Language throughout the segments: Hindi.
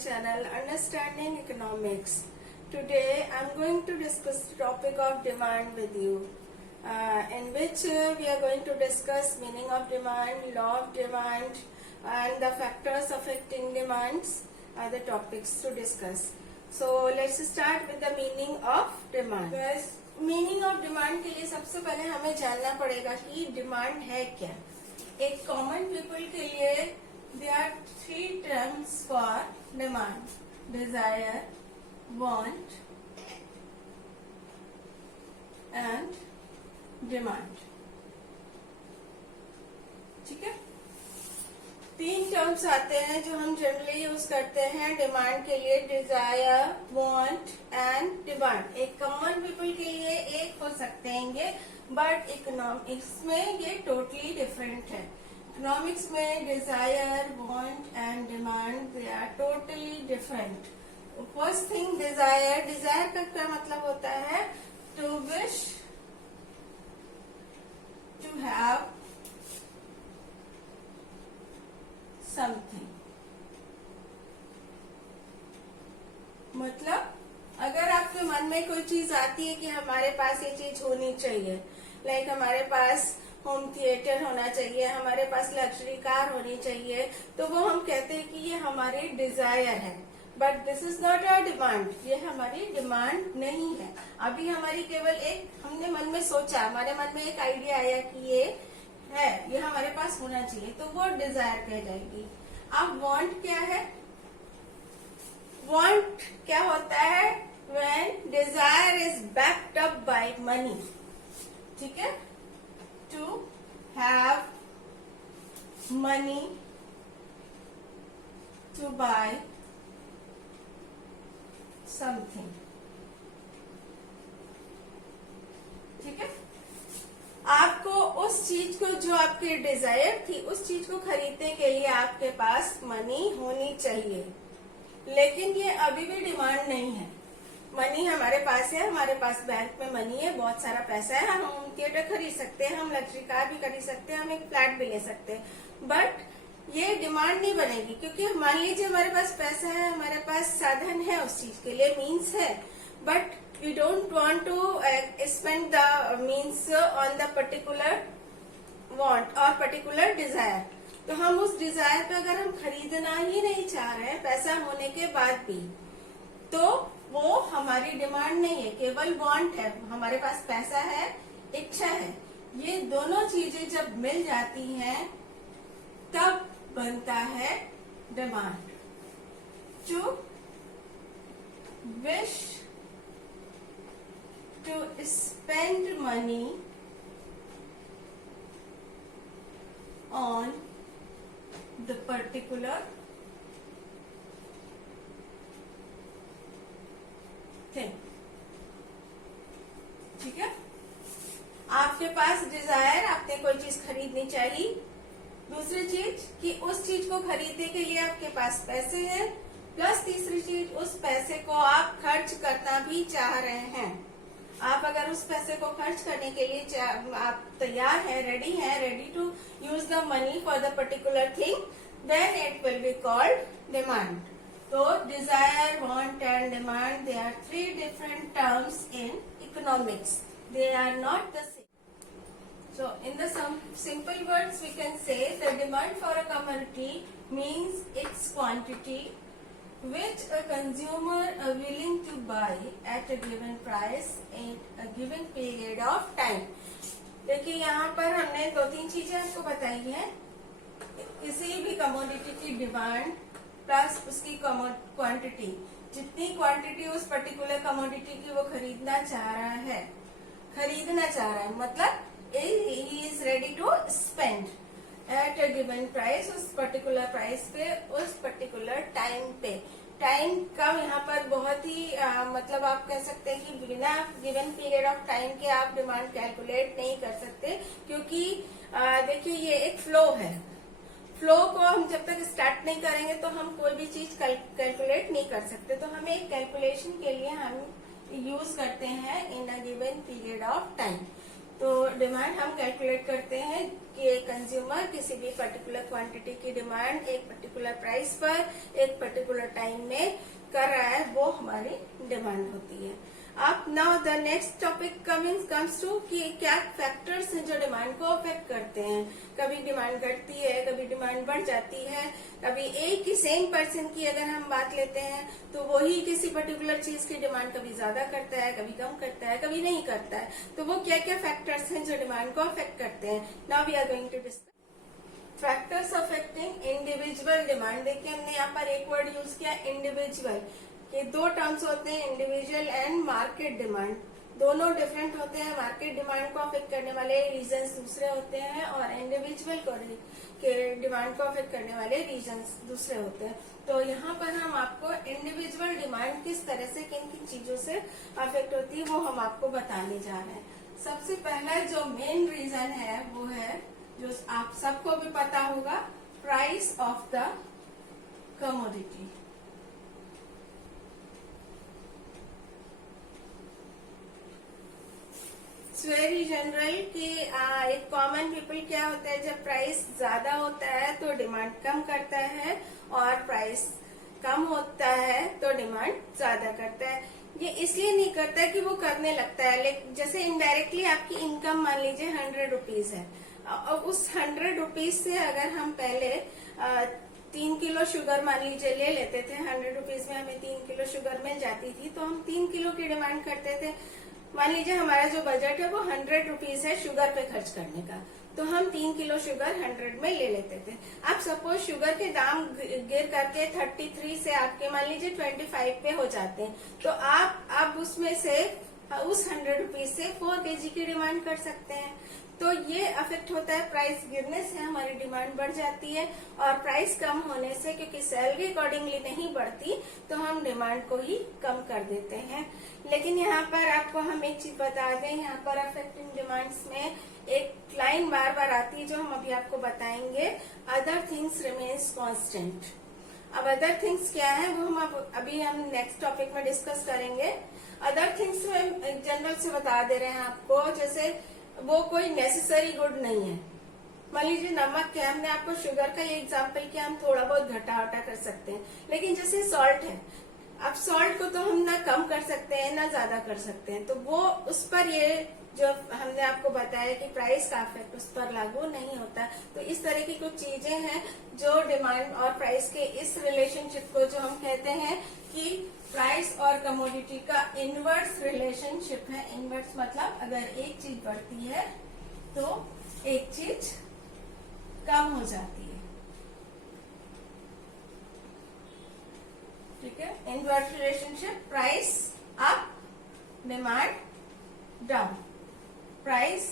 channel Understanding Economics. Today I am going to discuss the topic of demand with you, in which we are going to discuss meaning of demand, law of demand, and the factors affecting demands are the topics to discuss. So let's start with the meaning of demand. Meaning of demand के लिए सबसे पहले हमें जानना पड़ेगा कि डिमांड है क्या. एक कॉमन पीपल के लिए there are three terms for demand: desire, want and demand. ठीक है, तीन टर्म्स आते हैं जो हम जनरली यूज करते हैं डिमांड के लिए: डिजायर, वांट एंड डिमांड. एक कॉमन पीपल के लिए एक हो सकते हैं ये, बट इकोनॉमिक्स में ये टोटली डिफरेंट है. इकोनॉमिक्स में desire, want and demand they are totally different. First thing, desire. Desire का क्या मतलब होता है? To wish, to have something. मतलब अगर आपके मन में कोई चीज आती है कि हमारे पास ये चीज होनी चाहिए, लाइक हमारे पास होम थिएटर होना चाहिए, हमारे पास लग्जरी कार होनी चाहिए, तो वो हम कहते हैं कि ये हमारी डिजायर है. But this is not a demand. ये हमारी डिमांड नहीं है. अभी हमारी केवल एक, हमने मन में सोचा, हमारे मन में एक आइडिया आया कि ये है, ये हमारे पास होना चाहिए, तो वो डिजायर कह जाएगी. अब वांट क्या है? वांट क्या होता है? When desire is backed up by money. ठीक है, to have money to buy something. ठीक है, आपको उस चीज को, जो आपकी डिजायर थी, उस चीज को खरीदने के लिए आपके पास मनी होनी चाहिए. लेकिन ये अभी भी डिमांड नहीं है. मनी हमारे पास है, हमारे पास बैंक में मनी है, बहुत सारा पैसा है, हम होम थिएटर खरीद सकते हैं, हम लग्जरी कार भी खरीद सकते हैं, हम एक फ्लैट भी ले सकते हैं. बट ये डिमांड नहीं बनेगी, क्योंकि मान लीजिए हमारे पास पैसा है, हमारे पास साधन है उस चीज के लिए, मीन्स है, but we don't want to spend the means on the particular want or particular desire. तो हम उस डिजायर पे अगर हम खरीदना ही नहीं चाह रहे हैं पैसा होने के बाद भी, तो वो हमारी डिमांड नहीं है, केवल वांट है. हमारे पास पैसा है, इच्छा है, ये दोनों चीजें जब मिल जाती हैं तब बनता है demand. To wish to spend money on the particular thing. ठीक है, आपके पास डिजायर, आपने कोई चीज खरीदनी चाहिए. दूसरी चीज कि उस चीज को खरीदने के लिए आपके पास पैसे हैं, प्लस तीसरी चीज उस पैसे को आप खर्च करना भी चाह रहे हैं. आप अगर उस पैसे को खर्च करने के लिए आप तैयार हैं, ready to use the money for the particular thing, then it will be called demand. तो desire, want and demand, they are three different terms in economics. They are not the same. So in the some simple words we can say the demand for a commodity means its quantity which a consumer are willing to buy at a given price in a given period of time. देखिए यहाँ पर हमने दो तीन चीजें आपको बताई हैं. किसी भी कमोडिटी की डिमांड प्लस उसकी क्वांटिटी, जितनी क्वांटिटी उस पर्टिकुलर कमोडिटी की वो खरीदना चाह रहा है, मतलब he is ready to spend at a given price, उस पर्टिकुलर प्राइस पे, उस पर्टिकुलर टाइम पे. टाइम का यहाँ पर बहुत ही मतलब आप कह सकते हैं कि बिना गिवन पीरियड ऑफ टाइम के आप डिमांड कैलकुलेट नहीं कर सकते, क्योंकि देखिए ये एक फ्लो है. फ्लो को हम जब तक स्टार्ट नहीं करेंगे तो हम कोई भी चीज कैलकुलेट नहीं कर सकते. तो हमें एक कैलकुलेशन के लिए हम यूज करते हैं in a given period of time. तो डिमांड हम कैलकुलेट करते हैं कि कंज्यूमर किसी भी पर्टिकुलर क्वांटिटी की डिमांड एक पर्टिकुलर प्राइस पर एक पर्टिकुलर टाइम में कर रहा है, वो हमारी डिमांड होती है। अब now the next topic comes to कि क्या फैक्टर्स हैं जो डिमांड को अफेक्ट करते हैं। कभी डिमांड घटती है, कभी डिमांड बढ़ जाती है, कभी एक ही सेम पर्सन की अगर हम बात लेते हैं तो वही किसी पर्टिकुलर चीज की डिमांड कभी ज्यादा करता है, कभी कम करता है, कभी नहीं करता है। तो वो क्या क्या फैक्टर्स हैं जो डिमांड को अफेक्ट करते हैं। Now we are going to discuss factors affecting individual demand. देखिए हमने यहाँ पर एक वर्ड यूज किया इंडिविजुअल। ये दो टर्म्स होते हैं, इंडिविजुअल एंड मार्केट डिमांड। दोनों डिफरेंट होते हैं। मार्केट डिमांड को अफेक्ट करने वाले रीजंस दूसरे होते हैं और इंडिविजुअल को के डिमांड को अफेक्ट करने वाले रीजंस दूसरे होते हैं। तो यहाँ पर हम आपको इंडिविजुअल डिमांड किस तरह से किन किन चीजों से अफेक्ट होती है वो हम आपको बताने जा रहे हैं। सबसे पहला जो मेन रीजन है वो है, जो आप सबको भी पता होगा, price of the commodity. Very general कि एक कॉमन पीपल क्या होता है, जब प्राइस ज्यादा होता है तो डिमांड कम करता है और प्राइस कम होता है तो डिमांड ज्यादा करता है। ये इसलिए नहीं करता है कि वो करने लगता है, लेकिन जैसे इनडायरेक्टली आपकी इनकम मान लीजिए 100 रुपीज है और उस 100 रुपीज से अगर हम पहले 3 किलो शुगर मान लीजिए ले लेते थे, 100 रुपीज में हमें 3 किलो शुगर मिल जाती थी, तो हम 3 किलो की डिमांड करते थे। मान लीजिए हमारा जो बजट है वो 100 रुपीज है शुगर पे खर्च करने का, तो हम 3 किलो शुगर 100 में ले लेते थे। अब सपोज शुगर के दाम गिर करके 33 से आपके मान लीजिए 25 पे हो जाते हैं, तो आप अब उसमें से उस 100 रुपीज से 4 केजी की डिमांड कर सकते हैं। तो ये अफेक्ट होता है, प्राइस गिरने से हमारी डिमांड बढ़ जाती है और प्राइस कम होने से, क्योंकि सैलरी अकॉर्डिंगली नहीं बढ़ती, तो हम डिमांड को ही कम कर देते हैं। लेकिन यहाँ पर आपको हम एक चीज बता दें, यहाँ पर अफेक्टिंग डिमांड्स में एक लाइन बार बार आती है जो हम अभी आपको बताएंगे, अदर थिंग्स रिमेन्स कांस्टेंट। अब अदर थिंग्स क्या है वो हम नेक्स्ट टॉपिक में डिस्कस करेंगे। अदर थिंग्स में जनरल से बता दे रहे हैं आपको, जैसे वो कोई नेसेसरी गुड नहीं है। मान लीजिए नमक है, हमने आपको शुगर का ये एग्जाम्पल किया, हम थोड़ा बहुत घटा वटा कर सकते हैं, लेकिन जैसे सॉल्ट है, अब सॉल्ट को तो हम ना कम कर सकते हैं ना ज्यादा कर सकते हैं, तो वो उस पर ये जो हमने आपको बताया कि प्राइस का इफेक्ट उस पर लागू नहीं होता। तो इस तरह की कुछ चीजें हैं जो डिमांड और प्राइस के इस रिलेशनशिप को जो हम कहते हैं कि प्राइस और कमोडिटी का इनवर्स रिलेशनशिप है। इनवर्स मतलब अगर एक चीज बढ़ती है तो एक चीज कम हो जाती है, ठीक है। Inverse relationship, price up demand down, price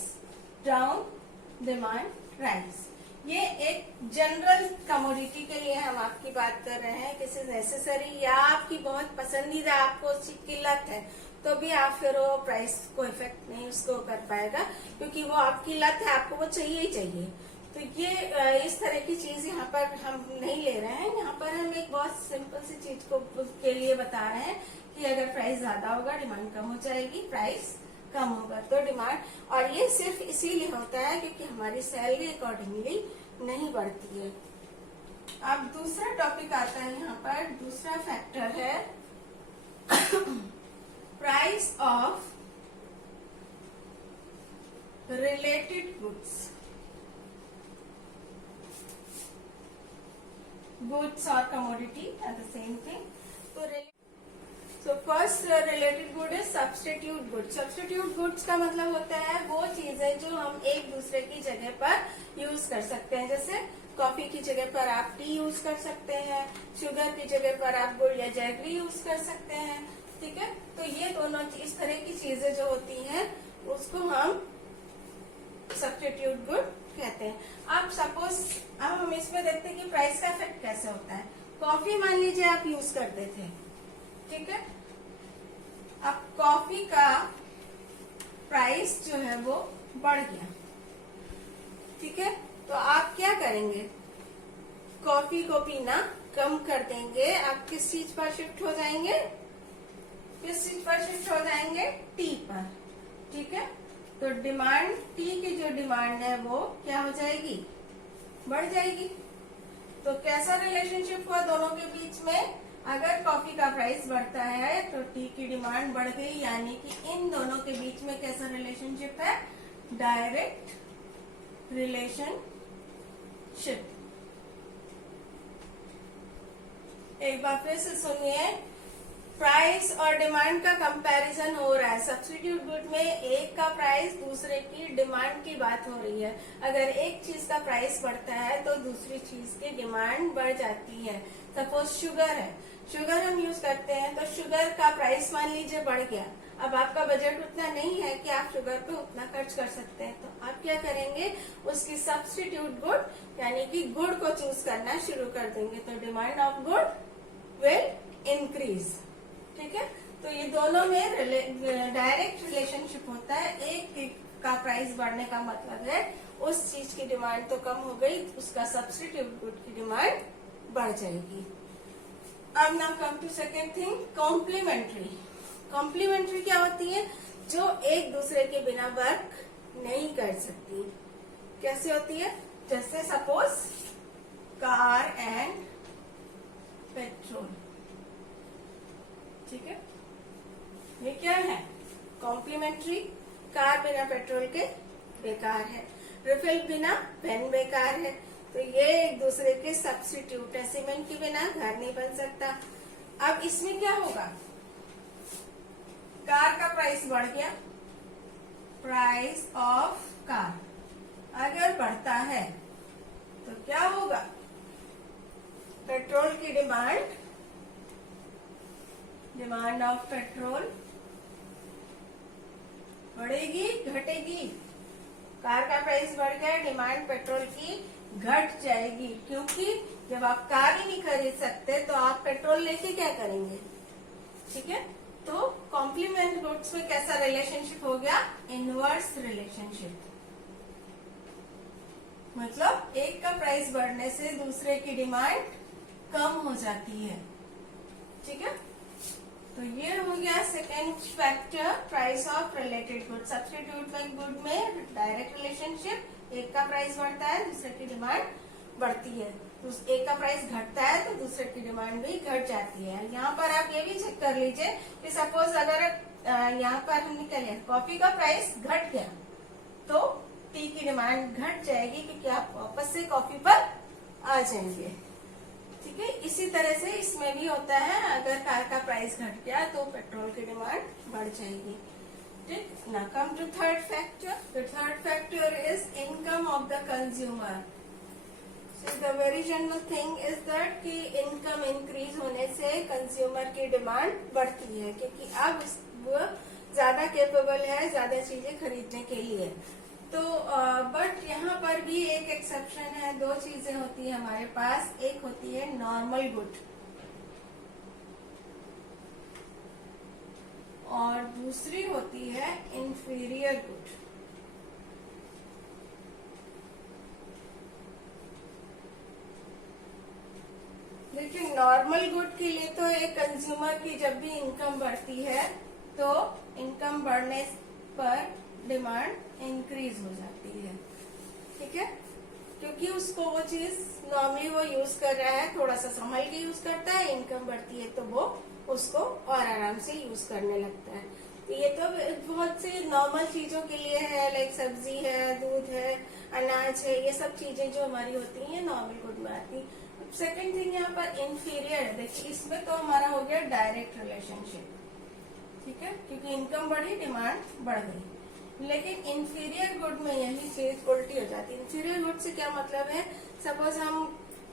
down demand rise. ये एक जनरल कमोडिटी के लिए हम आपकी बात कर रहे हैं। किसी नेसेसरी या आपकी बहुत पसंदीदा आपको उसकी किल्लत है तो भी आप फिर वो प्राइस को इफेक्ट नहीं उसको कर पाएगा, क्योंकि वो आपकी लत है, आपको वो चाहिए ही चाहिए। तो ये इस तरह की चीज यहाँ पर हम नहीं ले रहे हैं। यहाँ पर हम एक बहुत सिंपल सी चीज को के लिए बता रहे हैं कि अगर प्राइस ज्यादा होगा डिमांड कम हो जाएगी, प्राइस कम होगा तो डिमांड, और ये सिर्फ इसीलिए होता है क्योंकि हमारी सैलरी अकॉर्डिंगली नहीं बढ़ती है। अब दूसरा टॉपिक आता है यहाँ पर, दूसरा फैक्टर है price of related goods. Goods और commodity are the same thing. तो फर्स्ट रिलेटेड गुड है सब्स्टिट्यूट गुड। सब्स्टिट्यूट गुड्स का मतलब होता है वो चीजें जो हम एक दूसरे की जगह पर यूज कर सकते हैं। जैसे कॉफी की जगह पर आप टी यूज कर सकते हैं, शुगर की जगह पर आप गुड़ या जैगरी यूज कर सकते हैं, ठीक है। तो ये दोनों इस तरह की चीजें जो होती हैं उसको हम सब्स्टिट्यूट गुड कहते हैं। अब सपोज अब हम इसमें देखते हैं कि प्राइस का इफेक्ट कैसे होता है। कॉफी मान लीजिए आप यूज करते थे, ठीक है। अब कॉफी का प्राइस जो है वो बढ़ गया, ठीक है। तो आप क्या करेंगे, कॉफी को पीना कम कर देंगे। आप किस चीज पर शिफ्ट हो जाएंगे, किस चीज पर शिफ्ट हो जाएंगे, टी पर, ठीक है। तो डिमांड, टी की जो डिमांड है वो क्या हो जाएगी, बढ़ जाएगी। तो कैसा रिलेशनशिप हुआ दोनों के बीच में, अगर कॉफी का प्राइस बढ़ता है तो टी की डिमांड बढ़ गई, यानी कि इन दोनों के बीच में कैसा रिलेशनशिप है, डायरेक्ट रिलेशनशिप। एक बार फिर से सुनिए, प्राइस और डिमांड का कंपैरिजन हो रहा है। सब्स्टिट्यूट गुड में एक का प्राइस, दूसरे की डिमांड की बात हो रही है। अगर एक चीज का प्राइस बढ़ता है तो दूसरी चीज की डिमांड बढ़ जाती है। सपोज शुगर है, शुगर हम यूज करते हैं तो शुगर का प्राइस मान लीजिए बढ़ गया। अब आपका बजट उतना नहीं है कि आप शुगर पे उतना खर्च कर सकते हैं, तो आप क्या करेंगे, उसकी सब्स्टिट्यूट गुड यानी कि गुड़ को चूज करना शुरू कर देंगे। तो डिमांड ऑफ गुड़ विल इंक्रीज। ठीक है, तो ये दोनों में डायरेक्ट रिलेशनशिप होता है। एक का प्राइस बढ़ने का मतलब है उस चीज की डिमांड तो कम हो गई, उसका सब्स्टिट्यूट गुड की डिमांड बढ़ जाएगी। अब now come to second thing, complementary. Complementary क्या होती है, जो एक दूसरे के बिना वर्क नहीं कर सकती। कैसे होती है, जैसे सपोज कार एंड पेट्रोल। ठीक है, ये क्या है, कॉम्प्लीमेंट्री। कार बिना पेट्रोल के बेकार है, रिफिल बिना पेन बेकार है, तो ये एक दूसरे के सब्स्टिट्यूट है। सीमेंट के बिना घर नहीं बन सकता। अब इसमें क्या होगा, कार का प्राइस बढ़ गया, प्राइस ऑफ कार अगर बढ़ता है तो क्या होगा, पेट्रोल की डिमांड, डिमांड ऑफ पेट्रोल बढ़ेगी घटेगी। कार का प्राइस बढ़ गया, डिमांड पेट्रोल की घट जाएगी, क्योंकि जब आप कार ही नहीं खरीद सकते तो आप पेट्रोल लेके क्या करेंगे। ठीक है, तो कॉम्प्लीमेंट गुड्स में कैसा रिलेशनशिप हो गया, इनवर्स रिलेशनशिप। मतलब एक का प्राइस बढ़ने से दूसरे की डिमांड कम हो जाती है। ठीक है, तो ये हो गया second factor, price of related good. Substitute good में डायरेक्ट रिलेशनशिप, एक का प्राइस बढ़ता है दूसरे की डिमांड बढ़ती है, तो एक का प्राइस घटता है तो दूसरे की डिमांड भी घट जाती है। यहाँ पर आप ये भी चेक कर लीजिए कि सपोज अगर यहाँ पर हमने क्या लिया, कॉफी का प्राइस घट गया तो टी की डिमांड घट जाएगी, क्योंकि आप वापस से कॉफी पर आ जाएंगे। ठीक है, इसी तरह से इसमें भी होता है, अगर कार का प्राइस घट गया तो पेट्रोल की डिमांड बढ़ जाएगी। ठीक, now come to third factor. The third factor is income of the consumer. So the very general thing is that कि income increase होने से consumer की डिमांड बढ़ती है, क्योंकि अब वो ज्यादा कैपेबल है ज्यादा चीजें खरीदने के लिए। तो बट यहाँ पर भी एक एक्सेप्शन है, दो चीजें होती है हमारे पास, एक होती है नॉर्मल गुड और दूसरी होती है इंफीरियर गुड। देखिए, नॉर्मल गुड के लिए तो एक कंज्यूमर की जब भी इनकम बढ़ती है तो इनकम बढ़ने पर डिमांड इंक्रीज हो जाती है। ठीक है, क्योंकि उसको वो चीज नॉर्मली वो यूज कर रहा है, थोड़ा सा संभल के यूज करता है, इनकम बढ़ती है तो वो उसको और आराम से यूज करने लगता है। तो ये तो बहुत सी नॉर्मल चीजों के लिए है, लाइक सब्जी है, दूध है, अनाज है, ये सब चीजें जो हमारी होती हैं नॉर्मल गुड में आती। सेकेंड थिंग यहाँ पर इंफीरियर है। देखिए, इसमें तो हमारा हो गया डायरेक्ट रिलेशनशिप। ठीक है, क्योंकि इनकम बढ़ी डिमांड बढ़ गई। लेकिन इंफीरियर गुड में यही चीज उल्टी हो जाती है। इंफीरियर गुड से क्या मतलब है, सपोज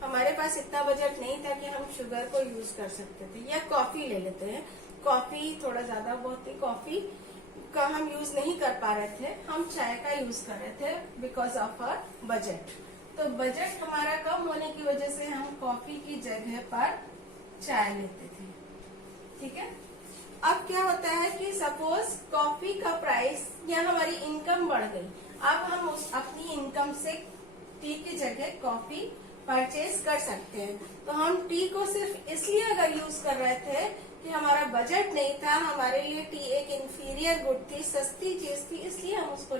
हमारे पास इतना बजट नहीं था कि हम शुगर को यूज कर सकते थे, या कॉफी ले लेते हैं, कॉफी थोड़ा ज्यादा बहुत ही कॉफी का हम यूज नहीं कर पा रहे थे, हम चाय का यूज कर रहे थे बिकॉज ऑफ आवर बजट। तो बजट हमारा कम होने की वजह से हम कॉफी की जगह पर चाय लेते थे। ठीक है, अब क्या होता है कि सपोज कॉफी का प्राइस या हमारी इनकम बढ़ गई, अब हम अपनी इनकम से टी की जगह कॉफी परचेज कर सकते हैं। तो हम टी को सिर्फ इसलिए अगर यूज कर रहे थे कि हमारा बजट नहीं था, हमारे लिए टी एक इंफीरियर गुड थी, सस्ती चीज थी, इसलिए हम उसको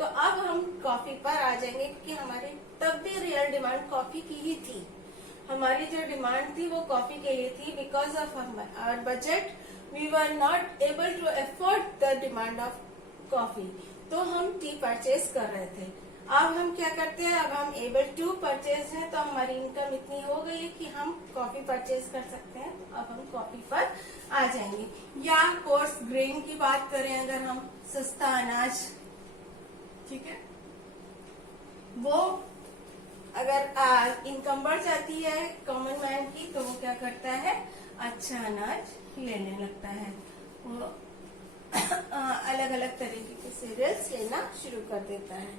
तो अब हम कॉफी पर आ जाएंगे, क्योंकि हमारी तब भी रियल डिमांड कॉफी की ही थी। हमारी जो डिमांड थी वो कॉफी के लिए थी। Because of our budget we were not able to afford the demand of coffee, तो हम टी परचेज कर रहे थे। अब हम क्या करते हैं, अब हम एबल टू परचेज हैं, तो हमारी इनकम इतनी हो गई है कि हम कॉफी परचेज कर सकते हैं। तो अब हम कॉफी पर आ जाएंगे। या कोर्स ग्रेन की बात करें, अगर हम सस्ता अनाज, ठीक है, वो अगर इनकम बढ़ जाती है कॉमन मैन की, तो वो क्या करता है, अच्छा अनाज लेने लगता है। वो अलग अलग तरीके के सीरियल्स लेना शुरू कर देता है,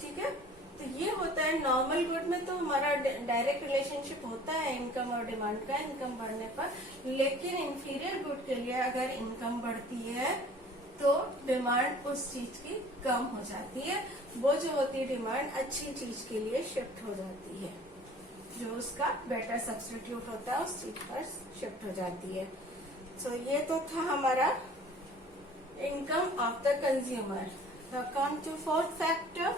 ठीक है। तो ये होता है नॉर्मल गुड में, तो हमारा डायरेक्ट रिलेशनशिप होता है इनकम और डिमांड का, इनकम बढ़ने पर। लेकिन इंफीरियर गुड के लिए अगर इनकम बढ़ती है तो डिमांड उस चीज की कम हो जाती है। वो जो होती है डिमांड अच्छी चीज के लिए शिफ्ट हो जाती है, जो उसका बेटर सब्स्टिट्यूट होता है उस चीज पर शिफ्ट हो जाती है। सो ये तो था हमारा income of the consumer. Now come to fourth factor,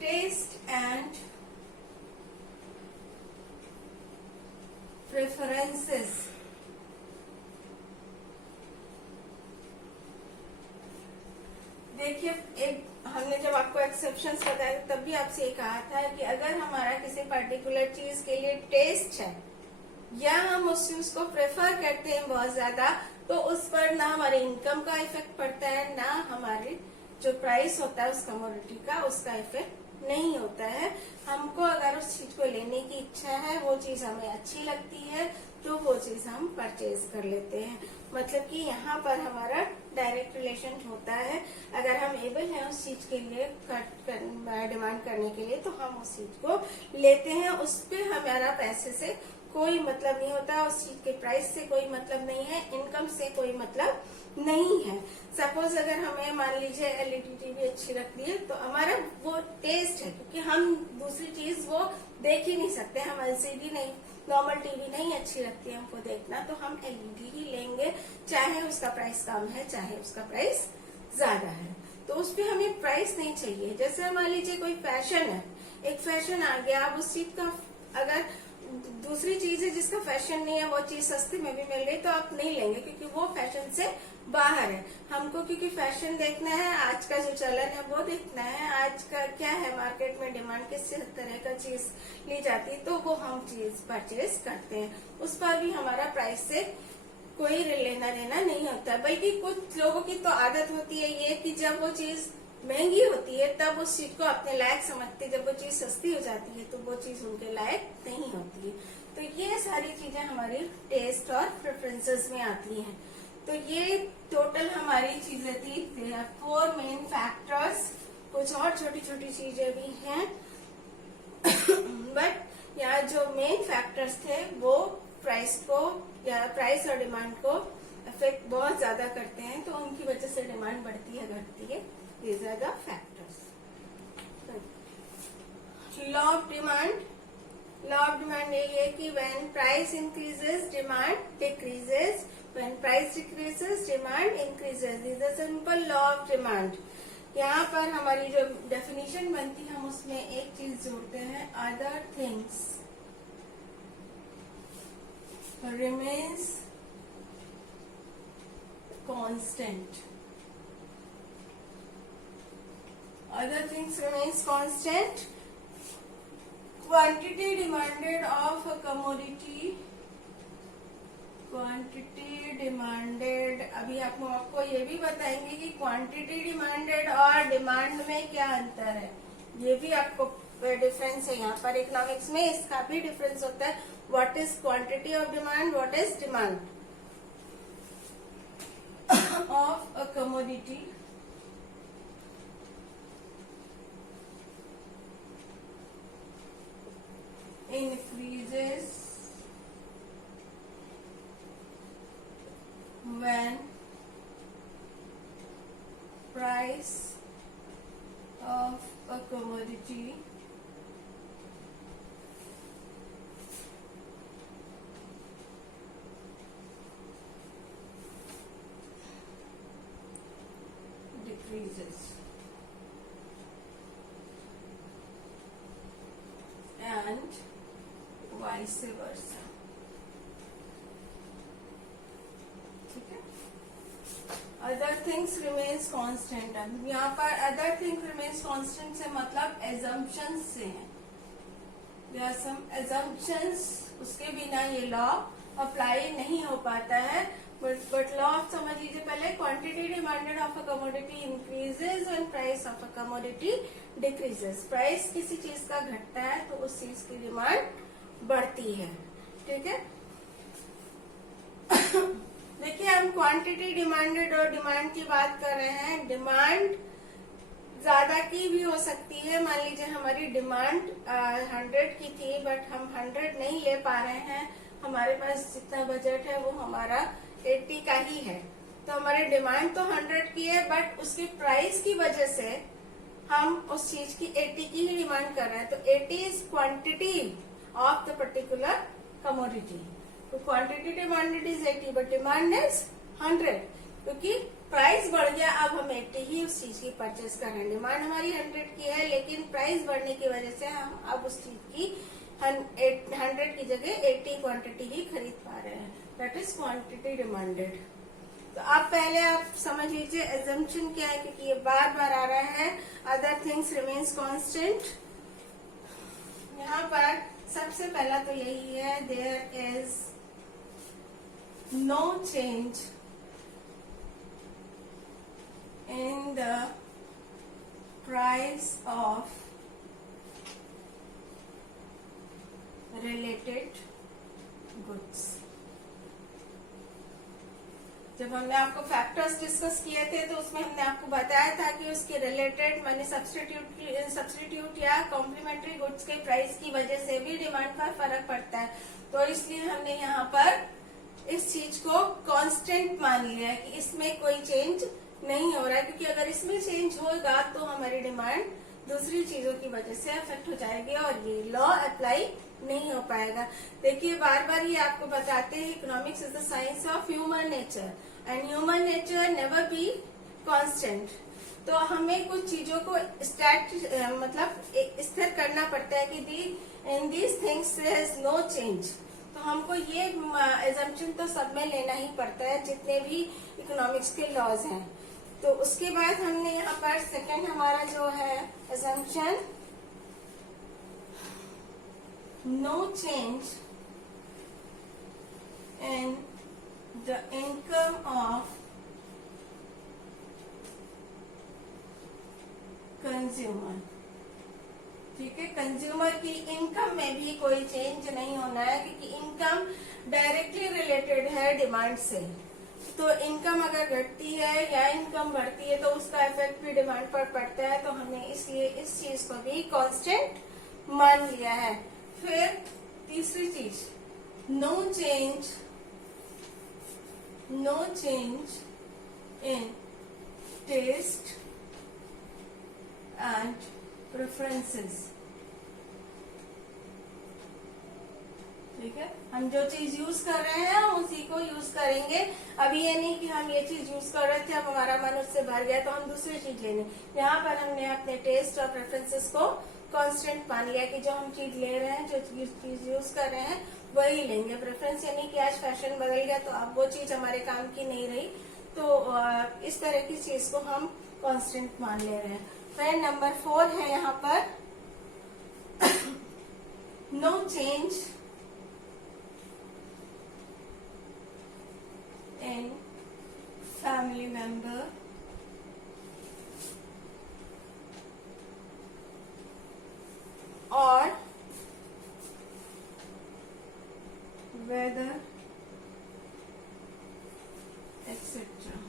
taste and preferences. देखिए, एक हमने जब आपको एक्सेप्शंस बताया तब भी आपसे ये कहा था कि अगर हमारा किसी पर्टिकुलर चीज के लिए टेस्ट है या हम उस चीज को प्रेफर करते हैं बहुत ज्यादा, तो उस पर ना हमारे इनकम का इफेक्ट पड़ता है, ना हमारे जो प्राइस होता है उस कमोडिटी का, उसका इफेक्ट नहीं होता है। हमको अगर उस चीज को लेने की इच्छा है, वो चीज हमें अच्छी लगती है, तो वो चीज हम परचेज कर लेते हैं। मतलब कि यहाँ पर हमारा डायरेक्ट रिलेशन होता है। अगर हम एबल हैं उस चीज के लिए डिमांड करने के लिए, तो हम उस चीज को लेते हैं। उस पे हमारा पैसे से कोई मतलब नहीं होता, उस चीज के प्राइस से कोई मतलब नहीं है, इनकम से कोई मतलब नहीं है। सपोज अगर हमें मान लीजिए एलईडी टीवी अच्छी लगती है, तो हमारा वो टेस्ट है, क्योंकि हम दूसरी चीज वो देख ही नहीं सकते। हम एलसीडी नहीं, नॉर्मल टीवी नहीं अच्छी लगती है हमको देखना, तो हम एलईडी ही लेंगे, चाहे उसका प्राइस कम है चाहे उसका प्राइस ज्यादा है। तो उस पर हमें प्राइस नहीं चाहिए। जैसे मान लीजिए कोई फैशन है, एक फैशन आ गया, अब उस चीज का अगर दूसरी चीज है जिसका फैशन नहीं है, वो चीज सस्ती में भी मिल रही, तो आप नहीं लेंगे, क्योंकि वो फैशन से बाहर है। हमको क्योंकि फैशन देखना है, आज का जो चलन है वो देखना है, आज का क्या है मार्केट में डिमांड, किस तरह का चीज ली जाती है, तो वो हम चीज परचेज करते हैं। उस पर भी हमारा प्राइस से कोई लेना देना नहीं होता। बल्कि कुछ लोगों की तो आदत होती है ये कि जब वो चीज महंगी होती है तब उस चीज को अपने लायक समझते, जब वो चीज सस्ती हो जाती है तो वो चीज उनके लायक नहीं होती है। तो ये सारी चीजें हमारी टेस्ट और प्रेफरेंसेस में आती हैं। तो ये टोटल हमारी चीजें थी। 4 मेन फैक्टर्स, कुछ और छोटी छोटी चीजें भी हैं बट यहाँ जो मेन फैक्टर्स थे वो प्राइस को या प्राइस और डिमांड को अफेक्ट बहुत ज्यादा करते हैं, तो उनकी वजह से डिमांड बढ़ती है घटती है। These are the factors. Law of demand. Law of demand यही है कि when price increases, demand decreases. When price decreases, demand increases. This is a simple law of demand. यहाँ पर हमारी जो definition बनती है, हम उसमें एक चीज जोड़ते हैं, other things remains constant. Other things remains constant. Quantity demanded of a commodity. Quantity demanded. अभी आपको ये भी बताएंगे कि क्वांटिटी डिमांडेड और डिमांड में क्या अंतर है। ये भी आपको डिफरेंस है यहाँ पर। इकोनॉमिक्स में इसका भी डिफरेंस होता है। What is quantity of demand, what is demand of a commodity. Increases when price of a commodity decreases. Vice versa. ठीक है, अदर थिंग्स रिमेन्स कांस्टेंट। अब यहाँ पर अदर थिंग्स रिमेन्स कांस्टेंट से मतलब एजम्पशंस से है। देयर आर सम एजम्पशंस, उसके बिना ये लॉ अप्लाई नहीं हो पाता है। बट लॉ ऑफ, समझ लीजिए पहले, quantity demanded of a commodity increases when price of a commodity decreases. Price किसी चीज का घटता है तो उस चीज की डिमांड बढ़ती है। ठीक है, देखिए हम क्वांटिटी डिमांडेड और डिमांड की बात कर रहे हैं। डिमांड ज्यादा की भी हो सकती है। मान लीजिए हमारी डिमांड 100 की थी, बट हम 100 नहीं ले पा रहे हैं, हमारे पास जितना बजट है वो हमारा 80 का ही है, तो हमारी डिमांड तो 100 की है, बट उसकी प्राइस की वजह से हम उस चीज की 80 की ही डिमांड कर रहे हैं। तो 80 is quantity of the particular commodity. तो quantity demanded is 80 but demand is 100, क्योंकि प्राइस बढ़ गया, अब हम 80 ही उस चीज की परचेस कर रहे हैं। डिमांड हमारी 100 की है, लेकिन प्राइस बढ़ने की वजह से हम अब उस चीज की 100 की जगह 80 क्वांटिटी ही खरीद पा रहे हैं। That is quantity demanded. तो आप पहले आप समझ लीजिए एजम्पशन क्या है, क्योंकि ये बार बार आ रहा है। Other things remains constant. यहाँ पर सबसे पहला तो यही है, there is no change in the price of related goods। जब हमने आपको फैक्टर्स डिस्कस किए थे तो उसमें हमने आपको बताया था कि उसके रिलेटेड माने सब्स्टिट्यूट या कॉम्प्लीमेंट्री गुड्स के प्राइस की वजह से भी डिमांड पर फर्क पड़ता है। तो इसलिए हमने यहाँ पर इस चीज को कांस्टेंट मान लिया है कि इसमें कोई चेंज नहीं हो रहा है, क्योंकि अगर इसमें चेंज होगा तो हमारी डिमांड दूसरी चीजों की वजह से अफेक्ट हो जाएगी और ये लॉ अप्लाई नहीं हो पाएगा। देखिए बार बार ये आपको बताते हैं, economics is the science of human nature and human nature never be constant. तो हमें कुछ चीजों को मतलब स्थिर करना पड़ता है कि in these things there is no change. तो हमको ये एजम्पशन तो सब में लेना ही पड़ता है, जितने भी इकोनॉमिक्स के लॉज हैं। तो उसके बाद हमने यहाँ पर सेकंड हमारा जो है assumption, no change in the income of consumer. ठीक है, कंज्यूमर की इनकम में भी कोई चेंज नहीं होना है, क्योंकि इनकम डायरेक्टली रिलेटेड है डिमांड से। तो इनकम अगर घटती है या इनकम बढ़ती है तो उसका इफेक्ट भी डिमांड पर पड़ता है। तो हमने इसलिए इस चीज को भी कांस्टेंट मान लिया है। फिर तीसरी चीज, no change in taste and preferences. ठीक है, हम जो चीज यूज कर रहे हैं हम उसी को यूज करेंगे। अभी ये नहीं कि हम ये चीज यूज कर रहे थे, अब हमारा मन उससे भर गया तो हम दूसरी चीज लेंगे। यहाँ पर हमने अपने टेस्ट और प्रेफरेंसेस को कांस्टेंट मान लिया कि जो हम चीज ले रहे हैं, जो चीज यूज कर रहे हैं वही लेंगे। प्रेफरेंस यानी कि आज फैशन बदल गया तो अब वो चीज हमारे काम की नहीं रही, तो इस तरह की चीज को हम कांस्टेंट मान ले रहे हैं। फिर नंबर 4 है यहाँ पर no change in family member और वेदर एक्सेट्रा।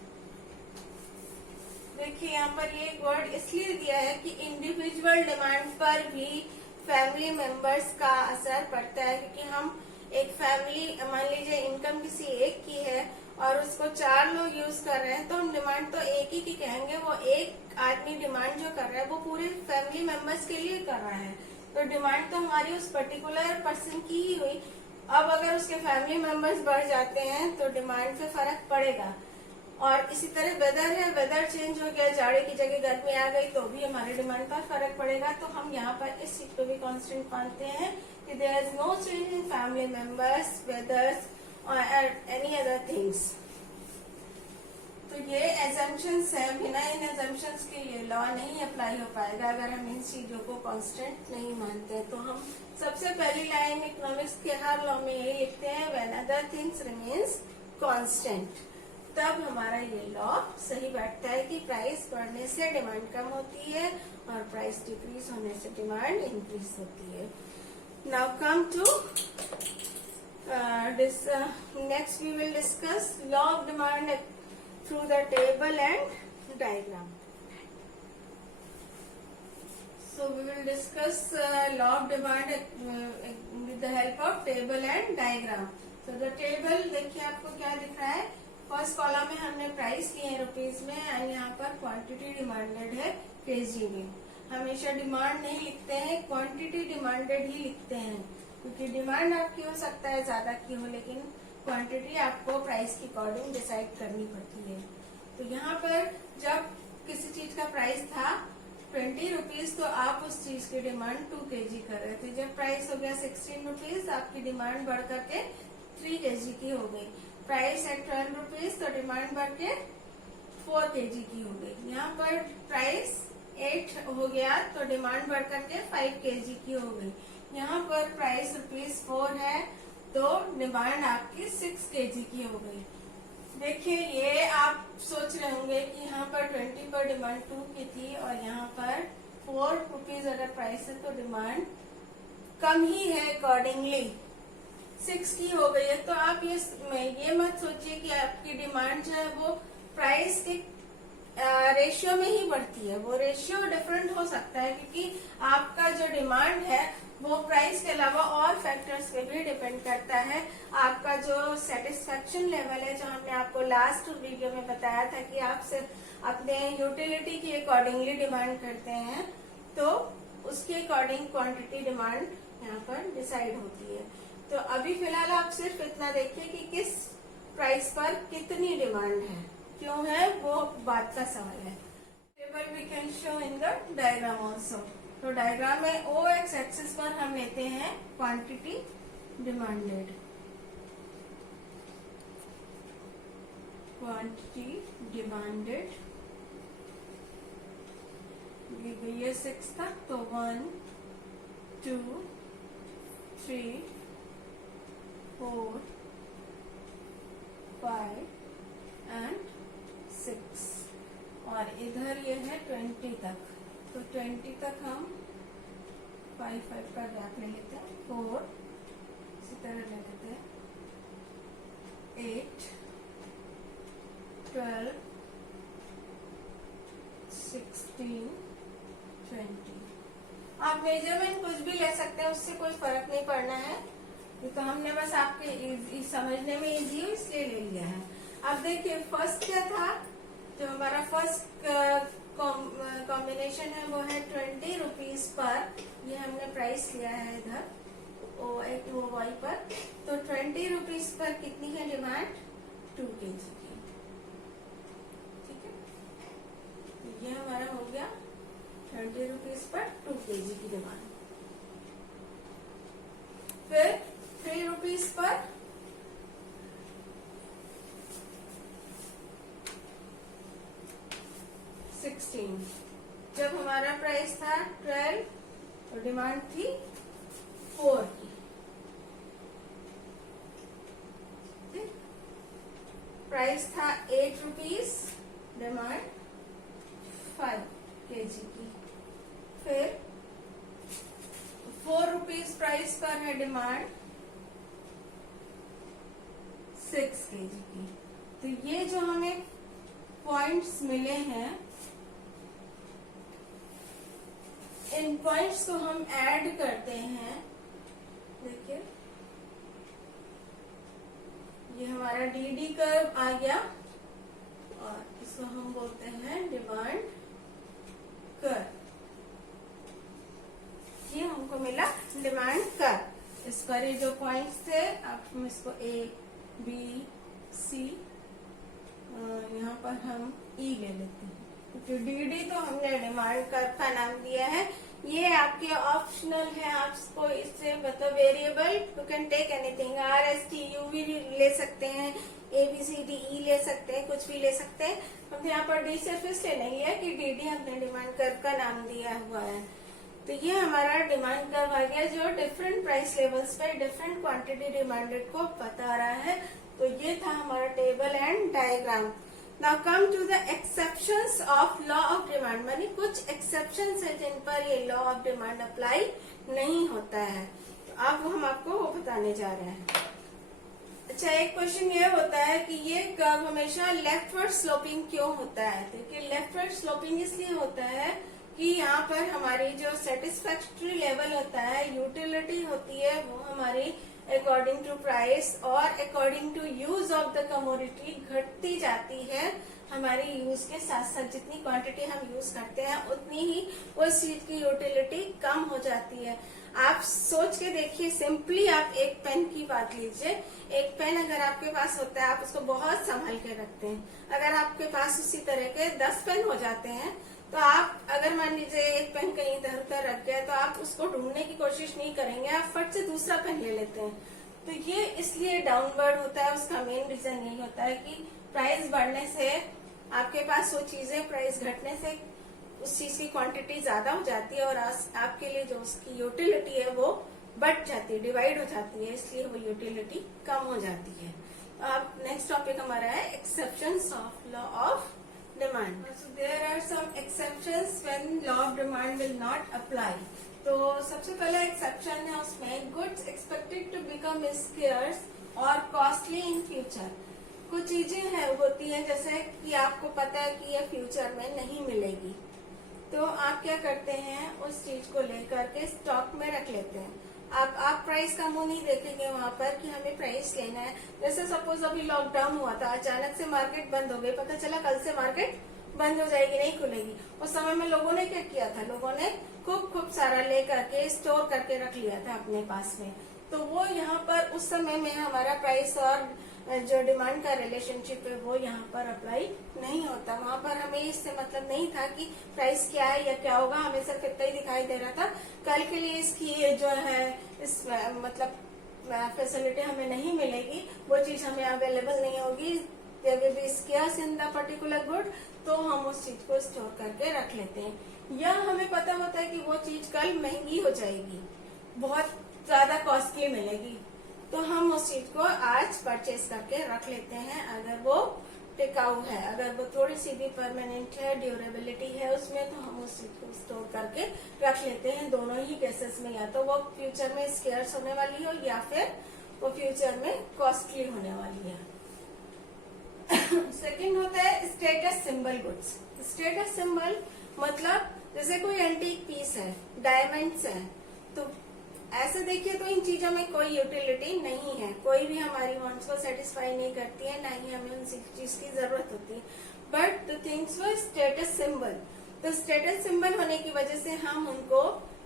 देखिए यहाँ पर ये वर्ड इसलिए दिया है कि इंडिविजुअल डिमांड पर भी फैमिली मेंबर्स का असर पड़ता है, क्योंकि हम एक फैमिली, मान लीजिए इनकम किसी एक की है और उसको 4 लोग यूज कर रहे हैं, तो हम डिमांड तो एक ही की कहेंगे। वो एक आदमी डिमांड जो कर रहा है वो पूरे फैमिली मेंबर्स के लिए कर रहा है, तो डिमांड तो हमारी उस पर्टिकुलर पर्सन की ही हुई। अब अगर उसके फैमिली मेंबर्स बढ़ जाते हैं तो डिमांड पे फर्क पड़ेगा। और इसी तरह वेदर है, वेदर चेंज हो गया, जाड़े की जगह गर्मी आ गई तो भी हमारे डिमांड पर फर्क पड़ेगा। तो हम यहाँ पर इस चीज को भी कांस्टेंट मानते हैं कि there is no change in family members, weathers और एनी अदर थिंग्स। तो ये एजम्पशंस है, बिना इन एजम्पशंस के ये लॉ नहीं अप्लाई हो पाएगा अगर हम इन चीजों को कांस्टेंट नहीं मानते। तो हम सबसे पहली लाइन इकोनॉमिक्स के हर लॉ में यही लिखते हैं, when other things remains constant, तब हमारा ये लॉ सही बैठता है कि प्राइस बढ़ने से डिमांड कम होती है और प्राइस डिक्रीज होने से डिमांड इंक्रीज होती है। Now come to next we will discuss law of demand through the table and diagram. So we will discuss law of demand with the help of table and diagram. So the table देखिए आपको क्या दिख रहा है, फर्स्ट कॉलम में हमने प्राइस लिए हैं रुपीज में एंड यहाँ पर क्वांटिटी डिमांडेड है केजी में। हमेशा डिमांड नहीं लिखते हैं, क्वांटिटी डिमांडेड ही लिखते हैं, क्योंकि डिमांड आपकी हो सकता है ज्यादा की हो, लेकिन क्वांटिटी आपको प्राइस के अकॉर्डिंग डिसाइड करनी पड़ती है। तो यहाँ पर जब किसी चीज का प्राइस था 20 रुपीज तो आप उस चीज की डिमांड 2 kg कर रहे थे। जब प्राइस हो गया 16 रुपीज आपकी डिमांड बढ़ करके 3 kg की हो गई। प्राइस है 12 रुपीज तो डिमांड बढ़ के 4 kg की हो गई। यहाँ पर प्राइस 8 हो गया तो डिमांड बढ़ करके 5 kg की हो गई। यहाँ पर प्राइस ₹4 है तो डिमांड आपकी 6 kg की हो गई। देखिए ये आप सोच रहे होंगे कि यहाँ पर 20 पर डिमांड 2 की थी और यहाँ पर 4 रुपीज अगर प्राइस है तो डिमांड कम ही है, अकॉर्डिंगली 6 की हो गई है। तो आप ये मत सोचिए कि आपकी डिमांड जो है वो प्राइस के रेशियो में ही बढ़ती है। वो रेशियो डिफरेंट हो सकता है क्योंकि आपका जो डिमांड है वो प्राइस के अलावा और फैक्टर्स पे भी डिपेंड करता है। आपका जो सेटिस्फेक्शन लेवल है, जो हमने आपको लास्ट वीडियो में बताया था कि आप सिर्फ अपने यूटिलिटी की अकॉर्डिंगली डिमांड करते हैं, तो उसके अकॉर्डिंग क्वांटिटी डिमांड यहाँ पर डिसाइड होती है। तो अभी फिलहाल आप सिर्फ इतना देखिए कि किस प्राइस पर कितनी डिमांड है, क्यों है वो बात का सवाल है। Table we can show in the diagram also. तो डायग्राम में ओ एक्स एक्सिस पर हम लेते हैं क्वांटिटी डिमांडेड, क्वांटिटी डिमांडेड दी गई है 6 तक, तो 1 2 3 4 5 एंड 6 और इधर ये है 20 तक। तो 20 तक हम 5 का गैप ले लेते हैं, 4 इसी तरह ले लेते हैं, 8 12 16 20। आप मेजरमेंट कुछ भी ले सकते हैं, उससे कोई फर्क नहीं पड़ना है। तो हमने बस आपके समझने में इजी हो इसलिए ले लिया है। अब देखिए फर्स्ट क्या था, जो हमारा फर्स्ट कॉम्बिनेशन है वो है 20 रुपीज पर, ये हमने प्राइस लिया है इधर ओ वाई पर। तो 20 रुपीज पर कितनी है डिमांड, 2 kg की, ठीक है। तो ये हमारा हो गया 20 रुपीज पर 2 kg की डिमांड। फिर 3 रुपीज पर 16, जब हमारा प्राइस था 12 और डिमांड थी 4 की। प्राइस था 8 रुपीज, डिमांड 5 kg की। फिर 4 रुपीज प्राइस पर है डिमांड 6 kg की। तो ये जो हमें पॉइंट्स मिले हैं, इन पॉइंट्स को हम ऐड करते हैं। देखिए ये हमारा डीडी कर्व आ गया और इसको हम बोलते हैं डिमांड कर्व। ये हमको मिला डिमांड कर्व। इस पर ये जो पॉइंट्स थे अब हम इसको A B C यहाँ पर हम ई ले लेते हैं, क्योंकि डीडी तो हमने डिमांड कर्व का नाम दिया है। ये आपके ऑप्शनल है, आपको इससे मतलब variable you can take anything, R S T U भी ले सकते हैं, A B C D E ले सकते हैं, कुछ भी ले सकते हैं। हमने यहाँ पर डी सिर्फ इसलिए नहीं लिया कि डीडी हमने डिमांड कर्व का नाम दिया हुआ है। तो ये हमारा डिमांड कर्व आ गया जो डिफरेंट प्राइस लेवल्स पे डिफरेंट क्वांटिटी डिमांडेड को बता रहा है। तो ये था हमारा table and diagram. Now come to the exceptions of law of demand, मानी कुछ एक्सेप्शंस है जिन पर ये लॉ ऑफ डिमांड अप्लाई नहीं होता है। तो अब हम आपको वो बताने जा रहे हैं। अच्छा, एक क्वेश्चन ये होता है कि ये कर्व हमेशा लेफ्टवर्ड स्लोपिंग क्यों होता है? देखिए, लेफ्टवर्ड स्लोपिंग इसलिए होता है कि यहाँ पर हमारी जो सेटिस्फैक्टरी लेवल होता है, यूटिलिटी होती है, वो हमारी अकॉर्डिंग टू प्राइस और according to use of the commodity घटती जाती है। हमारी यूज के साथ साथ जितनी क्वांटिटी हम यूज करते हैं उतनी ही उस चीज की यूटिलिटी कम हो जाती है। आप सोच के देखिए, सिंपली आप एक पेन की बात लीजिए। एक पेन अगर आपके पास होता है, आप उसको बहुत संभाल के रखते हैं। अगर आपके पास उसी तरह के 10 पेन हो जाते हैं, तो आप अगर मान लीजिए एक पेन कहीं इधर उधर रख गया, तो आप उसको ढूंढने की कोशिश नहीं करेंगे, आप फट से दूसरा पेन ले लेते हैं। तो ये इसलिए डाउनवर्ड होता है। उसका मेन रीजन यही होता है कि प्राइस बढ़ने से आपके पास वो चीजें, प्राइस घटने से उस चीज की क्वांटिटी ज्यादा हो जाती है और आपके लिए जो उसकी यूटिलिटी है वो बढ़ जाती है, डिवाइड हो जाती है, इसलिए वो यूटिलिटी कम हो जाती है। अब नेक्स्ट टॉपिक हमारा है exceptions of law of demand. So there are some exceptions when law of demand will not apply. तो सबसे पहला एक्सेप्शन है उसमें, goods expected to become scarce और कॉस्टली इन फ्यूचर। कुछ चीजें हैं होती हैं जैसे कि आपको पता है कि ये फ्यूचर में नहीं मिलेगी, तो आप क्या करते हैं, उस चीज को लेकर के स्टॉक में रख लेते हैं। आप प्राइस का मुंह नहीं देखेंगे वहां पर कि हमें प्राइस लेना है। जैसे सपोज अभी लॉकडाउन हुआ था, अचानक से मार्केट बंद हो गई, पता चला कल से मार्केट बंद हो जाएगी, नहीं खुलेगी। उस समय में लोगों ने क्या किया था, लोगों ने खूब सारा ले करके स्टोर करके रख लिया था अपने पास में। तो वो यहाँ पर उस समय में हमारा प्राइस और जो डिमांड का रिलेशनशिप है वो यहाँ पर अप्लाई नहीं होता। वहां पर हमें इससे मतलब नहीं था कि प्राइस क्या है या क्या होगा, हमें सिर्फ इतना ही दिखाई दे रहा था कल के लिए इसकी जो है इस मतलब फैसिलिटी हमें नहीं मिलेगी, वो चीज हमें अवेलेबल नहीं होगी, there will be scarce in the particular good, तो हम उस चीज को स्टोर करके रख लेते हैं। या हमें पता होता है कि वो चीज कल महंगी हो जाएगी, बहुत ज्यादा कॉस्टली मिलेगी, तो हम उस चीज को आज परचेज करके रख लेते हैं। अगर वो टिकाऊ है, अगर वो थोड़ी सी भी परमानेंट है, ड्यूरेबिलिटी है उसमें, तो हम उस चीज को स्टोर करके रख लेते हैं। दोनों ही केसेस में, या तो वो फ्यूचर में स्केर्स होने वाली हो या फिर वो फ्यूचर में कॉस्टली होने वाली है। सेकंड होता है status symbol goods. Status symbol मतलब जैसे कोई एंटीक पीस है, डायमंड्स है, तो ऐसे देखिए तो इन चीजों में कोई यूटिलिटी नहीं है, कोई भी हमारी वांट्स को सेटिस्फाई नहीं करती है, ना ही हमें उन चीज की जरूरत होती है। But the things were status symbol, तो स्टेटस सिंबल होने की वजह से हम उनको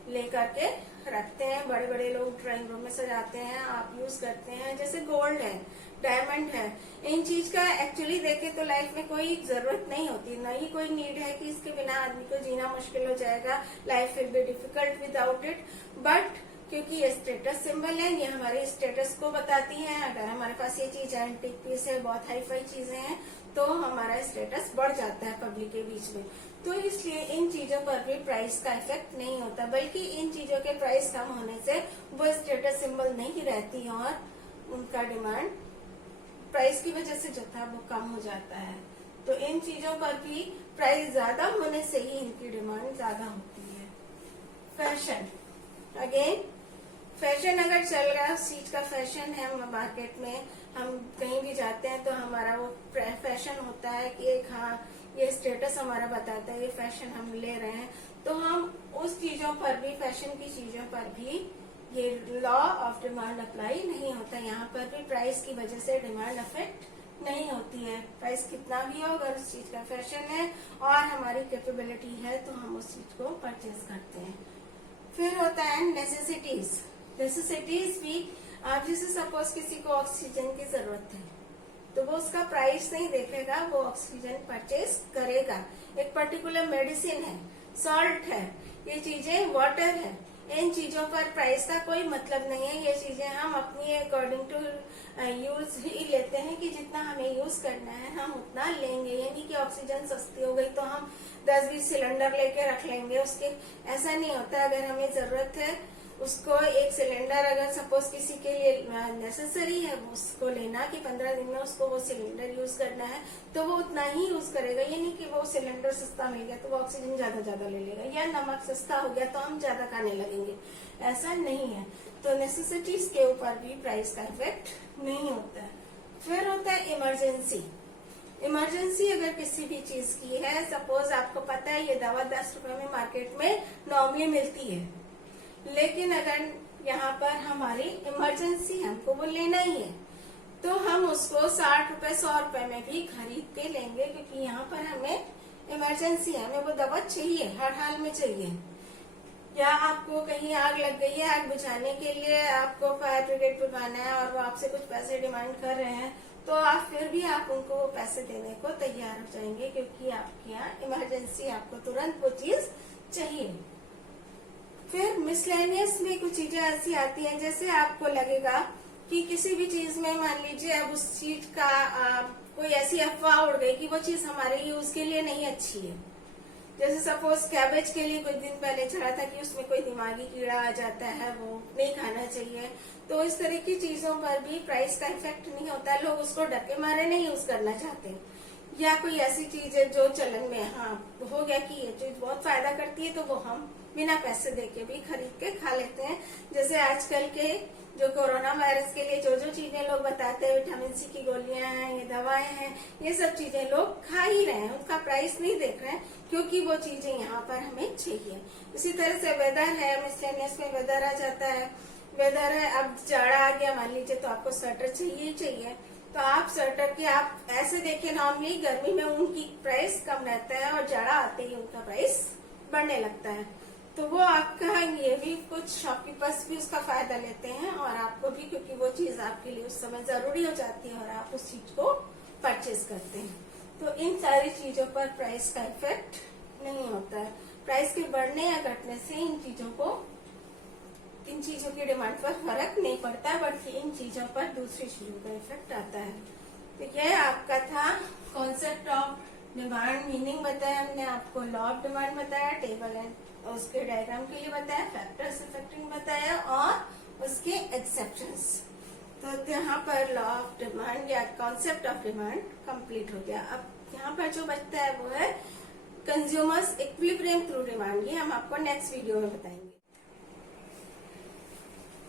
लेकर के रखते हैं। बड़े बड़े लोग ड्राइंग रूम में सजाते हैं, आप यूज करते हैं। जैसे गोल्ड है, डायमंड है, इन चीज का एक्चुअली देखे तो लाइफ में कोई जरूरत नहीं होती, न ही कोई नीड है कि इसके बिना आदमी को जीना मुश्किल हो जाएगा, life will be difficult without it. But क्योंकि ये स्टेटस सिंबल है, ये हमारे स्टेटस को बताती हैं। अगर हमारे पास ये चीज एंटीक पीस है, बहुत हाई फाई चीजें हैं, तो हमारा स्टेटस बढ़ जाता है पब्लिक के बीच में। तो इसलिए इन चीजों पर भी प्राइस का इफेक्ट नहीं होता, बल्कि इन चीजों के प्राइस कम होने से वो स्टेटस सिंबल नहीं रहती और उनका डिमांड प्राइस की वजह से जो था वो कम हो जाता है। तो इन चीजों पर भी प्राइस ज्यादा होने से ही इनकी डिमांड ज्यादा होती है। फैशन, अगेन फैशन अगर चल रहा है, उस चीज का फैशन है मार्केट में, हम कहीं भी जाते हैं तो हमारा वो फैशन होता है कि एक हाँ ये स्टेटस हमारा बताता है, ये फैशन हम ले रहे हैं, तो हम उस चीजों पर भी, फैशन की चीजों पर भी ये लॉ ऑफ डिमांड अप्लाई नहीं होता। यहाँ पर भी प्राइस की वजह से डिमांड अफेक्ट नहीं होती है। प्राइस कितना भी हो, अगर उस चीज का फैशन है और हमारी कैपेबिलिटी है तो हम उस चीज को परचेज करते हैं। फिर होता है नेसेसिटीज। नेसेसिटीज भी, आप जैसे सपोज किसी को ऑक्सीजन की जरूरत है, तो वो उसका प्राइस नहीं देखेगा, वो ऑक्सीजन परचेज करेगा। एक पर्टिकुलर मेडिसिन है, सॉल्ट है, ये चीजें वाटर है, इन चीजों पर प्राइस का कोई मतलब नहीं है। ये चीजें हम अपनी अकॉर्डिंग टू यूज ही लेते हैं कि जितना हमें यूज करना है हम उतना लेंगे। यानी कि ऑक्सीजन सस्ती हो गई तो हम 10-20 सिलेंडर लेके रख लेंगे उसके, ऐसा नहीं होता। अगर हमें जरूरत है उसको एक सिलेंडर, अगर सपोज किसी के लिए नेसेसरी है उसको लेना कि 15 दिन में उसको वो सिलेंडर यूज करना है, तो वो उतना ही यूज करेगा। ये नहीं कि वो सिलेंडर सस्ता मिल गया तो वो ऑक्सीजन ज्यादा ले लेगा, या नमक सस्ता हो गया तो हम ज्यादा खाने लगेंगे, ऐसा नहीं है। तो नेसेसिटीज के ऊपर भी प्राइस का इफेक्ट नहीं होता है। फिर होता है इमरजेंसी। इमरजेंसी अगर किसी भी चीज की है, सपोज आपको पता है ये दवा 10 रुपए में मार्केट में नॉर्मली मिलती है, लेकिन अगर यहाँ पर हमारी इमरजेंसी, हमको वो लेना ही है, तो हम उसको 60 रुपए 100 रुपए में भी खरीद के लेंगे, क्योंकि यहाँ पर हमें इमरजेंसी है, हमें वो दवा चाहिए, हर हाल में चाहिए। या आपको कहीं आग लग गई है, आग बुझाने के लिए आपको फायर ब्रिगेड बुलवाना है और वो आपसे कुछ पैसे डिमांड कर रहे हैं, तो आप फिर भी आप उनको वो पैसे देने को तैयार हो जाएंगे, क्योंकि आपके यहाँ इमरजेंसी, आपको तुरंत वो चीज चाहिए। फिर मिसलेनियस में कुछ चीजें ऐसी आती हैं, जैसे आपको लगेगा कि किसी भी चीज में, मान लीजिए अब उस चीज का कोई ऐसी अफवाह उड़ गई कि वो चीज हमारे यूज के लिए नहीं अच्छी है। जैसे सपोज कैबेज के लिए कुछ दिन पहले चला था कि उसमें कोई दिमागी कीड़ा आ जाता है, वो नहीं खाना चाहिए। तो इस तरह की चीजों पर भी प्राइस का इफेक्ट नहीं होता है, लोग उसको डर के मारे नहीं यूज करना चाहते। या कोई ऐसी चीज है जो चलन में हो गया कि ये चीज बहुत फायदा करती है, तो वो हम बिना पैसे देके भी खरीद के खा लेते हैं। जैसे आजकल के जो कोरोना वायरस के लिए जो चीजें लोग बताते हैं, विटामिन सी की गोलियां हैं, ये दवाएं हैं, ये सब चीजें लोग खा ही रहे हैं, उनका प्राइस नहीं देख रहे हैं, क्योंकि वो चीजें यहाँ पर हमें चाहिए। इसी तरह से वेदर है, मिसलेनियस में वेदर आ जाता है। वेदर है, अब जाड़ा आ गया मान लीजिए, तो आपको स्वेटर चाहिए ही चाहिए, तो आप स्वेटर की आप ऐसे देखें, नॉर्मली गर्मी में उनकी प्राइस कम रहता है और जाड़ा आते ही उनका प्राइस बढ़ने लगता है। तो वो आपका ये भी कुछ शॉपकीपर्स भी उसका फायदा लेते हैं और आपको भी, क्योंकि वो चीज आपके लिए उस समय जरूरी हो जाती है और आप उस चीज को परचेज करते हैं। तो इन सारी चीजों पर प्राइस का इफेक्ट नहीं होता है। प्राइस के बढ़ने या घटने से इन चीजों की डिमांड पर फर्क नहीं पड़ता, बल्कि इन चीजों पर दूसरी चीजों का इफेक्ट आता है। तो यह आपका था कॉन्सेप्ट ऑफ डिमांड, मीनिंग बताया हमने आपको, लॉ ऑफ डिमांड बताया, टेबल एंड उसके डायग्राम के लिए बताया, फैक्टर्स इफेक्टिंग बताया और उसके एक्सेप्शंस। तो यहाँ पर लॉ ऑफ डिमांड या कॉन्सेप्ट ऑफ डिमांड कंप्लीट हो गया। अब यहाँ पर जो बचता है वो है कंज्यूमर्स इक्विलिब्रियम थ्रू डिमांड। ये हम आपको नेक्स्ट वीडियो में बताएंगे।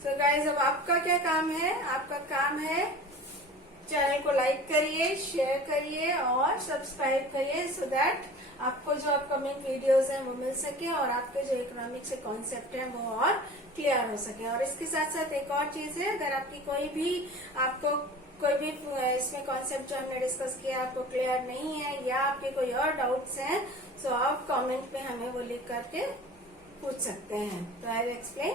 तो गाइज, अब आपका क्या काम है? आपका काम है चैनल को लाइक करिए, शेयर करिए और सब्सक्राइब करिए, सो दैट आपको जो अपकमिंग वीडियोस हैं वो मिल सके और आपके जो इकोनॉमिक्स के कॉन्सेप्ट हैं वो और क्लियर हो सके। और इसके साथ साथ एक और चीज है, अगर आपकी कोई भी इसमें कॉन्सेप्ट जो हमने डिस्कस किया आपको क्लियर नहीं है या आपके कोई और डाउट्स हैं, सो आप कमेंट में हमें वो लिख करके पूछ सकते हैं। तो आई विल एक्सप्लेन